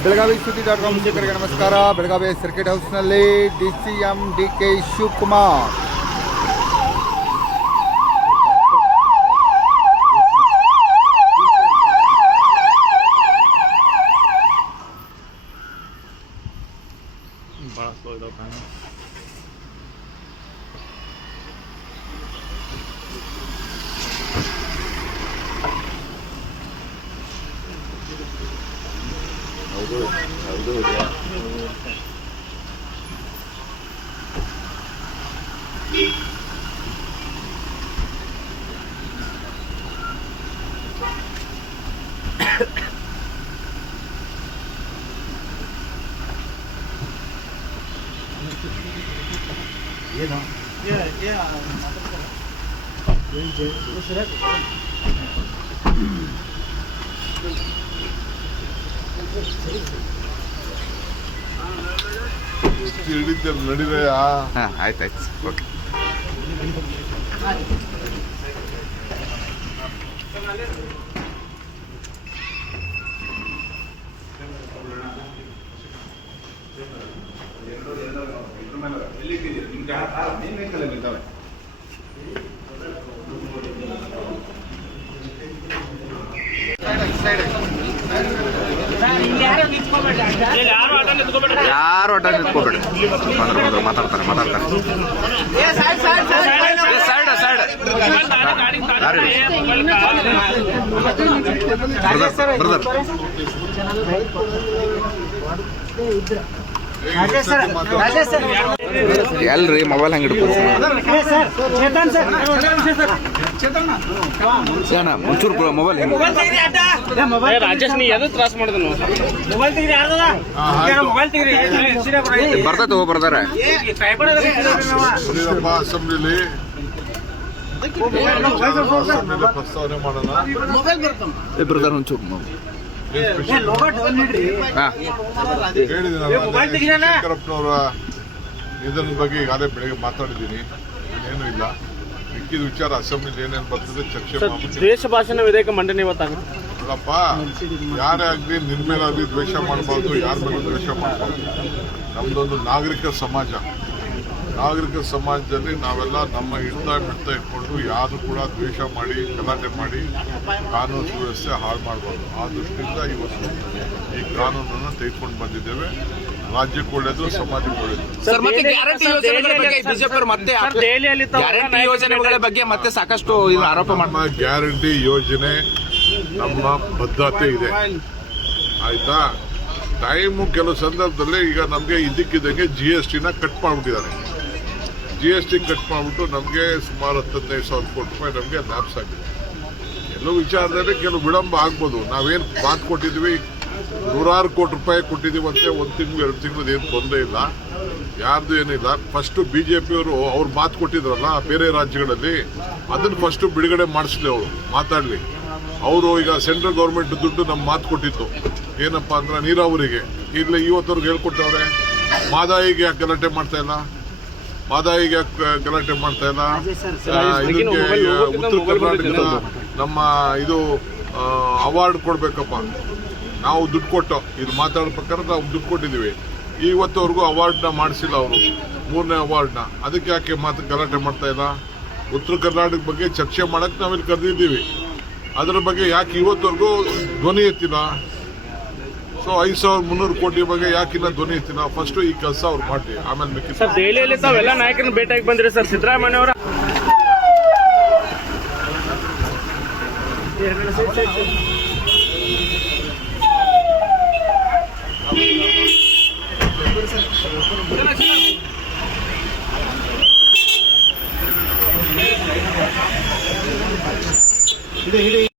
ಬೆಳಗಾವಿ ಸುದ್ದಿ dot com ವೀಕ್ಷಕರಿಗೆ ನಮಸ್ಕಾರ ಬೆಳಗಾವಿ ಸರ್ಕಿಟ್ ಹೌಸ್ನಲ್ಲಿ D C M D K Shivakumar ಭಾಳ ಸ್ಲೋ ಇದಾವೆ 이거 어디야? 얘나 얘, 얘야 얘 이제 옷을 해도 돼 ಹಾಂ ಆಯ್ತು ಆಯ್ತು. ಓಕೆ ಯಾರು ಒಟ್ಟ ನಿಂತ್ಕೋಬೇಡಿ. ಬಂದ್ರು ಬಂದ್ರು ಮಾತಾಡ್ತಾರೆ. ಮಾತಾಡ್ತಾರೆ ಸೈಡ್ ಬ್ರದರ್ ಬ್ರದರ್. ಎಲ್ರಿ, ಮೊಬೈಲ್ ಹಂಗೆ ಹಿಡ್ಕೊ ಮುಂಚೂರು ಮೊಬೈಲ್ ಹೆಂಗೆ ರಾಜೇಶ್ ನೀ ಎದು ತ್ರಾಸ ಮಾಡಿದನು? ಬರ್ತೈತೆ ಹೋಗಿ ಬರ್ತಾರೆ. ನೋಡಿರಪ್ಪ ಅಸೆಂಬ್ಲಿಲಿ. ಅಸೆಂಬ್ಲಿಲಿ ಪ್ರಸ್ತಾವನೆ ಮಾಡೋಣ. ಬ್ರದರ್ ಒಂಚೂರು ಬಗ್ಗೆ ಈಗಾಗಲೇ ಬೆಳಗ್ಗೆ ಮಾತಾಡಿದ್ದೀನಿ. ಏನೂ ಇಲ್ಲ. ಮಿಕ್ಕಿದ ವಿಚಾರ ಅಸೆಂಬ್ಲಿಲಿ ಏನೇನು ಬರ್ತದೆ ಚರ್ಚೆ ದೇಶ ಭಾಷಣ ವಿಧೇಯಕ ಮಂಡನೆ ಇವತ್ತಾಗುತ್ತೆ. ನೋಡಪ್ಪ ಯಾರೇ ಆಗಲಿ ನಿನ್ನ ಮೇಲಾಗಲಿ ದ್ವೇಷ ಮಾಡಬಾರ್ದು ಯಾರ ಮೇಲೂ ದ್ವೇಷ ಮಾಡಬಾರ್ದು. ನಮ್ಮದೊಂದು ನಾಗರಿಕ ಸಮಾಜ. ನಾಗರಿಕ ಸಮಾಜದಲ್ಲಿ ನಾವೆಲ್ಲ ನಮ್ಮ ಹಿಡ್ತಾ ಬಿಡ್ತ ಇಟ್ಕೊಂಡು ಯಾರು ಕೂಡ ದ್ವೇಷ ಮಾಡಿ ಗಲಾಟೆ ಮಾಡಿ ಕಾನೂನು ಸುವ್ಯವಸ್ಥೆ ಹಾಳು ಮಾಡಬಾರ್ದು. ಆ ದೃಷ್ಟಿಯಿಂದ ಇವತ್ತು ಈ ಕಾನೂನನ್ನು ತೆಗೆದುಕೊಂಡು ಬಂದಿದ್ದೇವೆ. ರಾಜ್ಯಕ್ಕೆ ಒಳ್ಳೇದು ಸಮಾಜಕ್ಕೆ ಒಳ್ಳೆಯದು ಸರ್ ಮತ್ತೆ ಗ್ಯಾರಂಟಿ ಯೋಜನೆಗಳ ಬಗ್ಗೆ ಬಿಜೆಪಿ ಅವರು ಮತ್ತೆ ದೆಹಲಿಯಲ್ಲಿ ಗ್ಯಾರಂಟಿ ಯೋಜನೆಗಳ ಬಗ್ಗೆ ಮತ್ತೆ ಸಾಕಷ್ಟು ಆರೋಪ ಮಾಡಿ ಗ್ಯಾರಂಟಿ ಯೋಜನೆ ನಮ್ಮ ಬದ್ಧತೆ ಇದೆ. ಆಯ್ತಾ? ಟೈಮು ಕೆಲವು ಸಂದರ್ಭದಲ್ಲಿ ಈಗ ನಮಗೆ ಇದಕ್ಕಿದ್ದಂಗೆ ಜಿ ಎಸ್ ಟಿನ ಕಟ್ ಮಾಡ್ಬಿಟ್ಟಿದ್ದಾರೆ. ಜಿ ಎಸ್ ಟಿ ಕಟ್ ಮಾಡಿಬಿಟ್ಟು ನಮಗೆ ಸುಮಾರು ಹತ್ತದೈದು ಸಾವಿರ ಕೋಟಿ ರೂಪಾಯಿ ನಮಗೆ ಲಾಭ ಆಗಿದೆ. ಕೆಲವು ವಿಚಾರದಲ್ಲಿ ಕೆಲವು ವಿಳಂಬ ಆಗ್ಬೋದು. ನಾವೇನು ಮಾತು ಕೊಟ್ಟಿದ್ವಿ ನೂರಾರು ಕೋಟಿ ರೂಪಾಯಿ ಕೊಟ್ಟಿದ್ದೀವಂತೆ ಒಂದು ತಿಂಗಳು, ಎರಡು ತಿಂಗಳು ಏನು ತೊಂದರೆ ಇಲ್ಲ. ಯಾರ್ದು ಏನಿಲ್ಲ. ಫಸ್ಟು ಬಿ ಜೆ ಪಿಯವರು ಅವ್ರು ಮಾತು ಕೊಟ್ಟಿದ್ರಲ್ಲ ಬೇರೆ ರಾಜ್ಯಗಳಲ್ಲಿ, ಅದನ್ನು ಫಸ್ಟು ಬಿಡುಗಡೆ ಮಾಡಿಸ್ಲಿ ಅವರು. ಮಾತಾಡಲಿ. ಅವರು ಈಗ ಸೆಂಟ್ರಲ್ ಗೌರ್ಮೆಂಟ್ ದುಡ್ಡು ನಮ್ಮ ಮಾತು ಕೊಟ್ಟಿತ್ತು. ಏನಪ್ಪಾ ಅಂದ್ರೆ ನೀರಾವರಿಗೆ. ಇಲ್ಲ ಇವತ್ತವ್ರಿಗೆ ಹೇಳ್ಕೊಟ್ಟವ್ರೆ ಮಾದಾಯಿಗೆ ಯಾಕೆ ಗಲಾಟೆ ಮಾಡ್ತಾ ಇಲ್ಲ? ಮಾದಾಯಿಗೆ ಯಾಕೆ ಗಲಾಟೆ ಮಾಡ್ತಾ ಇಲ್ಲ? ಇದಕ್ಕೆ ಉತ್ತರ ಕರ್ನಾಟಕದ ನಮ್ಮ ಇದು ಅವಾರ್ಡ್ ಕೊಡ್ಬೇಕಪ್ಪ. ನಾವು ದುಡ್ಡು ಕೊಟ್ಟು ಇದು ಮಾತಾಡೋ ಪ್ರಕಾರ ನಾವು ದುಡ್ಡು ಕೊಟ್ಟಿದ್ದೀವಿ. ಇವತ್ತವರೆಗೂ ಅವಾರ್ಡ್ನ ಮಾಡಿಸಿಲ್ಲ ಅವರು. ಮೂರನೇ ಅವಾರ್ಡ್ನ ಅದಕ್ಕೆ ಯಾಕೆ ಮಾತು ಗಲಾಟೆ ಮಾಡ್ತಾ ಇಲ್ಲ? ಉತ್ತರ ಕರ್ನಾಟಕ ಬಗ್ಗೆ ಚರ್ಚೆ ಮಾಡೋಕ್ಕೆ ನಾವಿಲ್ಲಿ ಕರೆದಿದ್ದೀವಿ. ಅದರ ಬಗ್ಗೆ ಯಾಕೆ ಇವತ್ತವರೆಗೂ ಧ್ವನಿ ಎತ್ತಿಲ್ಲ? ಸೊ ಐದು ಸಾವಿರದ ಮುನ್ನೂರು ಕೋಟಿ ಬಗ್ಗೆ ಯಾಕಿಲ್ಲ ಧ್ವನಿ ಎತ್ತಿಲ್ಲ? ಫಸ್ಟ್ ಈ ಕೆಲಸ ಅವ್ರು ಮಾಡಿ ಆಮೇಲೆ ಮಿಕ್ಕಿ ದೆಹಲಿಯಲ್ಲಿ ತಾವೆಲ್ಲ ನಾಯಕರನ್ನ ಭೇಟಿಯಾಗಿ ಬಂದಿರಿ ಸರ್. ಸಿದ್ದರಾಮಯ್ಯ ಅವರ ಇದೆ ಇದೆ